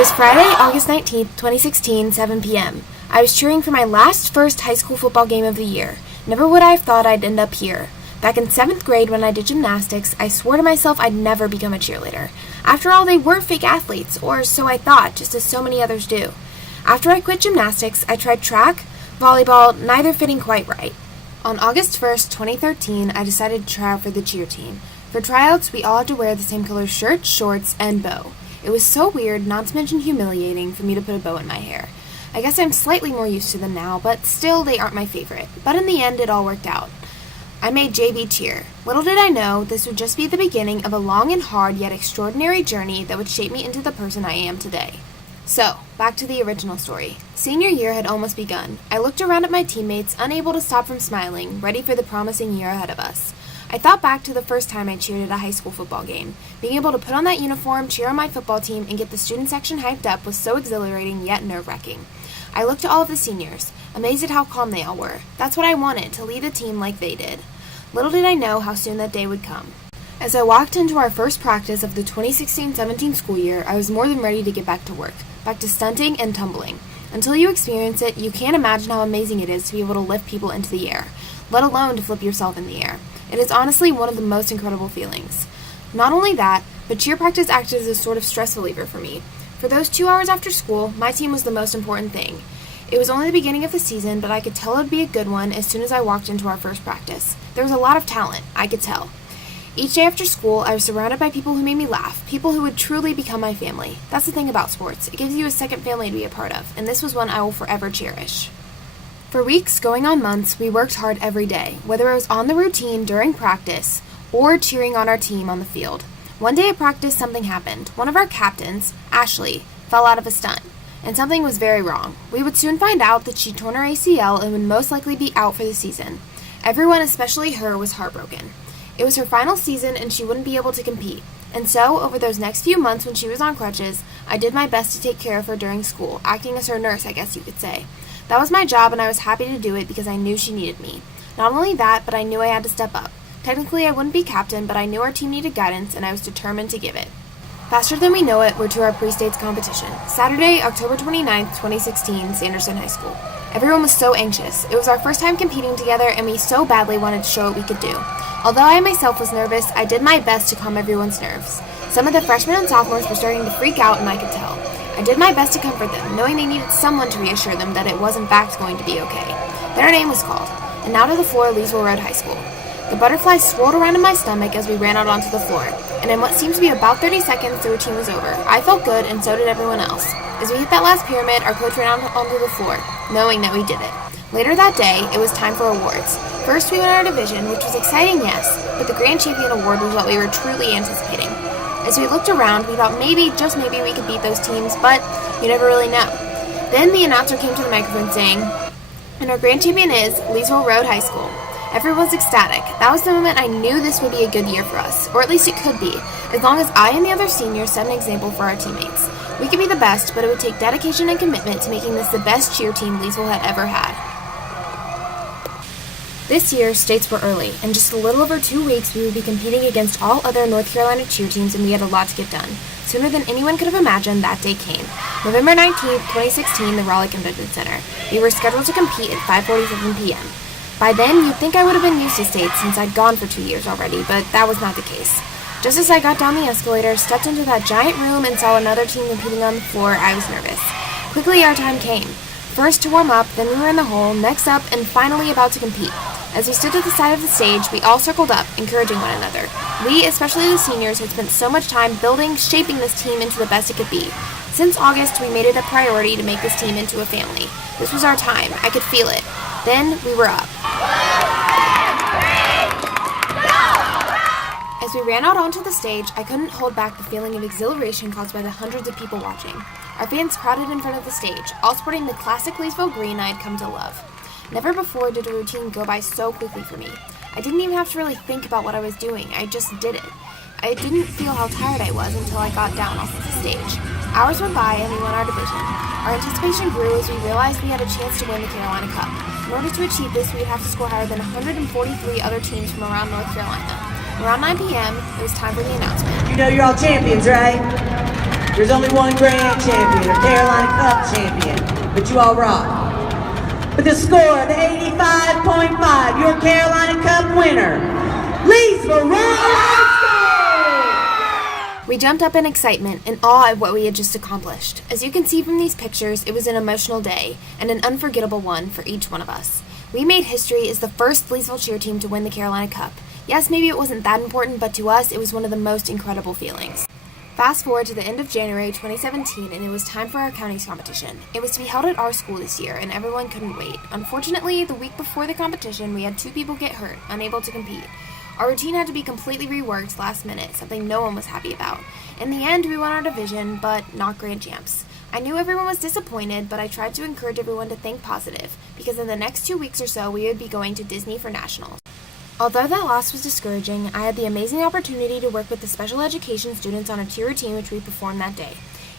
was Friday, August 19th, 2016, 7 p.m. I was cheering for my first high school football game of the year. Never would I have thought I'd end up here. Back in 7th grade when I did gymnastics, I swore to myself I'd never become a cheerleader. After all, they were fake athletes, or so I thought, just as so many others do. After I quit gymnastics, I tried track, volleyball, neither fitting quite right. On August 1st, 2013, I decided to try out for the cheer team. For tryouts, we all had to wear the same color shirts, shorts, and bow. It was so weird, not to mention humiliating, for me to put a bow in my hair. I guess I'm slightly more used to them now, but still they aren't my favorite. But in the end, it all worked out. I made JV cheer. Little did I know, this would just be the beginning of a long and hard yet extraordinary journey that would shape me into the person I am today. So, back to the original story. Senior year had almost begun. I looked around at my teammates, unable to stop from smiling, ready for the promising year ahead of us. I thought back to the first time I cheered at a high school football game. Being able to put on that uniform, cheer on my football team, and get the student section hyped up was so exhilarating yet nerve-wracking. I looked at all of the seniors, amazed at how calm they all were. That's what I wanted, to lead a team like they did. Little did I know how soon that day would come. As I walked into our first practice of the 2016-17 school year, I was more than ready to get back to work, back to stunting and tumbling. Until you experience it, you can't imagine how amazing it is to be able to lift people into the air, let alone to flip yourself in the air. It is honestly one of the most incredible feelings. Not only that, but cheer practice acted as a sort of stress reliever for me. For those 2 hours after school, my team was the most important thing. It was only the beginning of the season, but I could tell it would be a good one as soon as I walked into our first practice. There was a lot of talent, I could tell. Each day after school, I was surrounded by people who made me laugh, people who would truly become my family. That's the thing about sports. It gives you a second family to be a part of, and this was one I will forever cherish. For weeks, going on months, we worked hard every day, whether it was on the routine during practice or cheering on our team on the field. One day at practice, something happened. One of our captains, Ashley, fell out of a stunt, and something was very wrong. We would soon find out that she torn her ACL and would most likely be out for the season. Everyone, especially her, was heartbroken. It was her final season and she wouldn't be able to compete. And so, over those next few months when she was on crutches, I did my best to take care of her during school, acting as her nurse, I guess you could say. That was my job and I was happy to do it because I knew she needed me. Not only that, but I knew I had to step up. Technically, I wouldn't be captain, but I knew our team needed guidance and I was determined to give it. Faster than we know it, we're to our pre-states competition. Saturday, October 29th, 2016, Sanderson High School. Everyone was so anxious. It was our first time competing together and we so badly wanted to show what we could do. Although I myself was nervous, I did my best to calm everyone's nerves. Some of the freshmen and sophomores were starting to freak out and I could tell. I did my best to comfort them, knowing they needed someone to reassure them that it was in fact going to be okay. Then our name was called, and now to the floor Leesville Road High School. The butterflies swirled around in my stomach as we ran out onto the floor, and in what seemed to be about 30 seconds, the routine was over. I felt good, and so did everyone else. As we hit that last pyramid, our coach ran out onto the floor, knowing that we did it. Later that day, it was time for awards. First, we won our division, which was exciting, yes, but the Grand Champion Award was what we were truly anticipating. As we looked around, we thought maybe, just maybe, we could beat those teams, but you never really know. Then the announcer came to the microphone saying, "And our Grand Champion is Leesville Road High School." Everyone was ecstatic. That was the moment I knew this would be a good year for us, or at least it could be, as long as I and the other seniors set an example for our teammates. We could be the best, but it would take dedication and commitment to making this the best cheer team Leesville had ever had. This year, states were early. In just a little over 2 weeks, we would be competing against all other North Carolina cheer teams, and we had a lot to get done. Sooner than anyone could have imagined, that day came. November 19th, 2016, the Raleigh Convention Center. We were scheduled to compete at 5:47 p.m. By then, you'd think I would have been used to states since I'd gone for 2 years already, but that was not the case. Just as I got down the escalator, stepped into that giant room, and saw another team competing on the floor, I was nervous. Quickly, our time came. First to warm up, then we were in the hole, next up, and finally about to compete. As we stood at the side of the stage, we all circled up, encouraging one another. We, especially the seniors, had spent so much time building, shaping this team into the best it could be. Since August, we made it a priority to make this team into a family. This was our time. I could feel it. Then we were up. As we ran out onto the stage, I couldn't hold back the feeling of exhilaration caused by the hundreds of people watching. Our fans crowded in front of the stage, all sporting the classic Leesville green I had come to love. Never before did a routine go by so quickly for me. I didn't even have to really think about what I was doing. I just did it. I didn't feel how tired I was until I got down off of the stage. Hours went by and we won our division. Our anticipation grew as we realized we had a chance to win the Carolina Cup. In order to achieve this, we would have to score higher than 143 other teams from around North Carolina. Around 9 p.m., it was time for the announcement. You know you're all champions, right? There's only one grand champion, or Carolina Cup champion, but you all rock. With the score of 85.5, your Carolina Cup winner, Lindsey. We jumped up in excitement and awe at what we had just accomplished. As you can see from these pictures, it was an emotional day and an unforgettable one for each one of us. We made history as the first Leesville cheer team to win the Carolina Cup. Yes, maybe it wasn't that important, but to us, it was one of the most incredible feelings. Fast forward to the end of January 2017, and it was time for our county's competition. It was to be held at our school this year, and everyone couldn't wait. Unfortunately, the week before the competition, we had 2 people get hurt, unable to compete. Our routine had to be completely reworked last minute, something no one was happy about. In the end, we won our division, but not grand champs. I knew everyone was disappointed, but I tried to encourage everyone to think positive, because in the next 2 weeks or so, we would be going to Disney for nationals. Although that loss was discouraging, I had the amazing opportunity to work with the special education students on a cheer routine which we performed that day.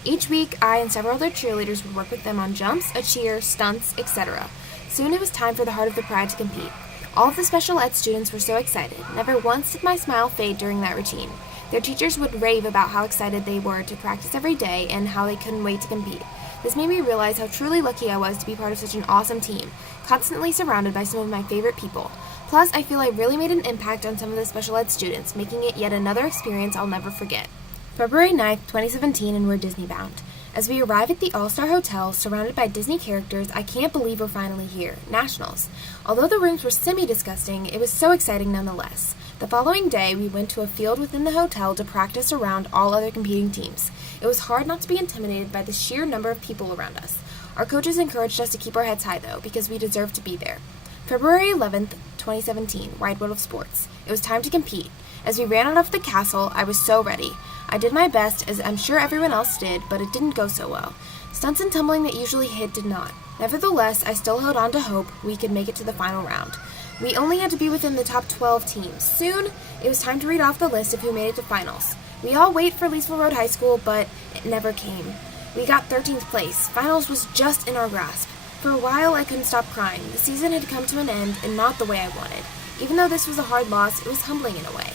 Each week, I and several other cheerleaders would work with them on jumps, a cheer, stunts, etc. Soon it was time for the Heart of the Pride to compete. All of the special ed students were so excited. Never once did my smile fade during that routine. Their teachers would rave about how excited they were to practice every day and how they couldn't wait to compete. This made me realize how truly lucky I was to be part of such an awesome team, constantly surrounded by some of my favorite people. Plus, I feel I really made an impact on some of the special ed students, making it yet another experience I'll never forget. February 9th, 2017, and we're Disney bound. As we arrive at the All-Star Hotel, surrounded by Disney characters, I can't believe we're finally here, nationals. Although the rooms were semi-disgusting, it was so exciting nonetheless. The following day, we went to a field within the hotel to practice around all other competing teams. It was hard not to be intimidated by the sheer number of people around us. Our coaches encouraged us to keep our heads high, though, because we deserved to be there. February 11th, 2017, Wide World of Sports. It was time to compete. As we ran out of the castle, I was so ready. I did my best, as I'm sure everyone else did, but it didn't go so well. Stunts and tumbling that usually hit did not. Nevertheless, I still held on to hope we could make it to the final round. We only had to be within the top 12 teams. Soon, it was time to read off the list of who made it to finals. We all wait for Leesville Road High School, but it never came. We got 13th place. Finals was just in our grasp. For a while, I couldn't stop crying. The season had come to an end, and not the way I wanted. Even though this was a hard loss, it was humbling in a way.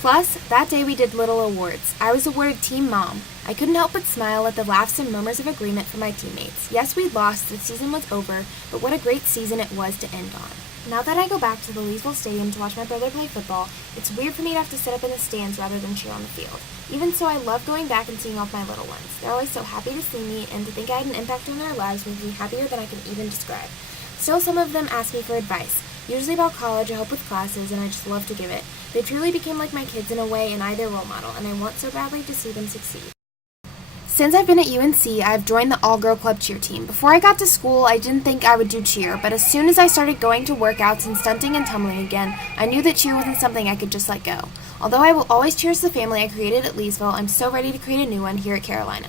Plus, that day we did little awards. I was awarded Team Mom. I couldn't help but smile at the laughs and murmurs of agreement from my teammates. Yes, we lost, the season was over, but what a great season it was to end on. Now that I go back to the Leesville Stadium to watch my brother play football, it's weird for me to have to sit up in the stands rather than cheer on the field. Even so, I love going back and seeing all of my little ones. They're always so happy to see me, and to think I had an impact on their lives makes me happier than I can even describe. Still, some of them ask me for advice, usually about college or help with classes, and I just love to give it. They truly became like my kids in a way, and I their role model, and I want so badly to see them succeed. Since I've been at UNC, I've joined the all-girl club cheer team. Before I got to school, I didn't think I would do cheer, but as soon as I started going to workouts and stunting and tumbling again, I knew that cheer wasn't something I could just let go. Although I will always cherish the family I created at Leesville, I'm so ready to create a new one here at Carolina.